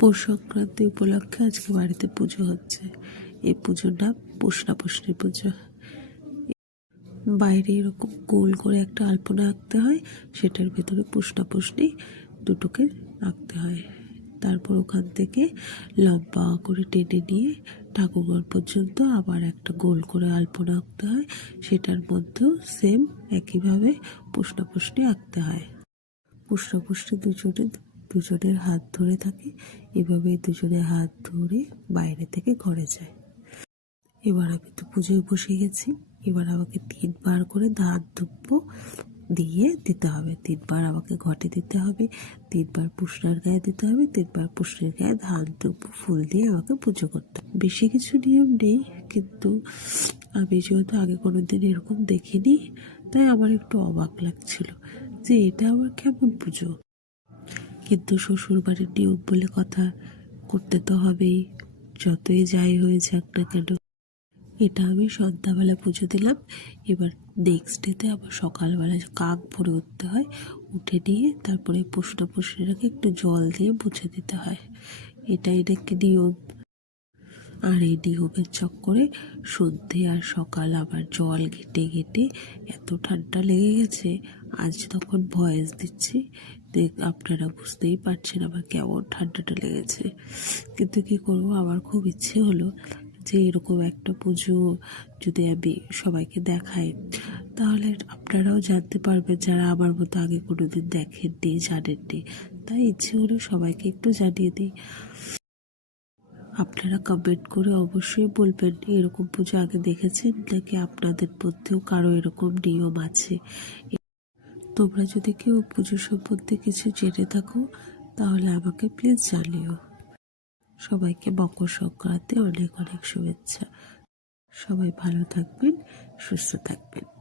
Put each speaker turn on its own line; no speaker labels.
পৌষ সংক্রান্তি উপলক্ষে আজকে বাড়িতে পুজো হচ্ছে। এই পুজোর নাম পুষ্ণাপুষ্ণী পুজো। বাইরে এরকম গোল করে একটা আলপনা আঁকতে হয়, সেটার ভেতরে পুষ্ণাপুষ্ণী দুটোকে আঁকতে হয়। তারপর ওখান থেকে লম্বা করে টেনে নিয়ে ঠাকুরঘর পর্যন্ত আবার একটা গোল করে আলপনা আঁকতে হয়, সেটার মধ্যেও সেম একইভাবে পুষ্ণাপুষ্ণী আঁকতে হয়। পুষ্ণপুষ্ণী দুজনে দুজনের হাত ধরে থাকে। এভাবে দুজনের হাত ধরে বাইরে থেকে ঘরে যায়। এবার আমি তো পুজোয় বসে গেছি। এবার আমাকে তিনবার করে ধান দুব্ব দিয়ে দিতে হবে। তিনবার আমাকে ঘটে দিতে হবে। তিনবার পুষনার গায়ে দিতে হবে। তিনবার পুষনের গায়ে ধান দুব্ব ফুল দিয়ে আমাকে পুজো করতে হবে। বেশি কিছু নিয়ম নেই, কিন্তু আমি যেহেতু আগে কোনো দিন এরকম দেখিনি, তাই আমার একটু অবাক লাগছিল যে এটা আবার কেমন পুজো? কিন্তু শ্বশুর বাড়ির নিয়ম বলে কথা করতে তো হবেই। যতই যাই হয়ে যাক না কেন, এটা আমি সন্ধ্যাবেলা পুজো দিলাম। এবার নেক্সট ডেতে আবার সকালবেলা কাক ভরে উঠতে হয়। উঠে নিয়ে তারপরে পুষনা পুষনাকে একটু জল দিয়ে মুছে দিতে হয়। এটা নাকি নিয়ম। আর এই নিয়মের চক্করে সন্ধে আর সকাল আবার জল ঘেটে ঘেটে এত ঠান্ডা লেগে গেছে, আজ তখন ভয়েস দিচ্ছি। দেখ, আপনারা বুঝতেই পারছেন আমার কেমন ঠান্ডাটা লেগেছে। কিন্তু কি করব, আমার খুব ইচ্ছে হলো যে এরকম একটা পুজো যদি আমি সবাইকে দেখাই, তাহলে আপনারাও জানতে পারবেন যারা আমার মতো আগে কোনো দিন দেখেননি, জানেননি। তাই ইচ্ছে হলো সবাইকে একটু জানিয়ে দিই। আপনারা কমেন্ট করে অবশ্যই বলবেন, এরকম পুজো আগে দেখেছেন নাকি আপনাদের মধ্যেও কারও এরকম নিয়ম আছে? তোমরা যদি কেউ পুজো সম্বন্ধে কিছু জেনে থাকো, তাহলে আমাকে প্লিজ জানিও। সবাইকে মকর সংক্রান্তি অনেক অনেক শুভেচ্ছা। সবাই ভালো থাকবেন, সুস্থ থাকবেন।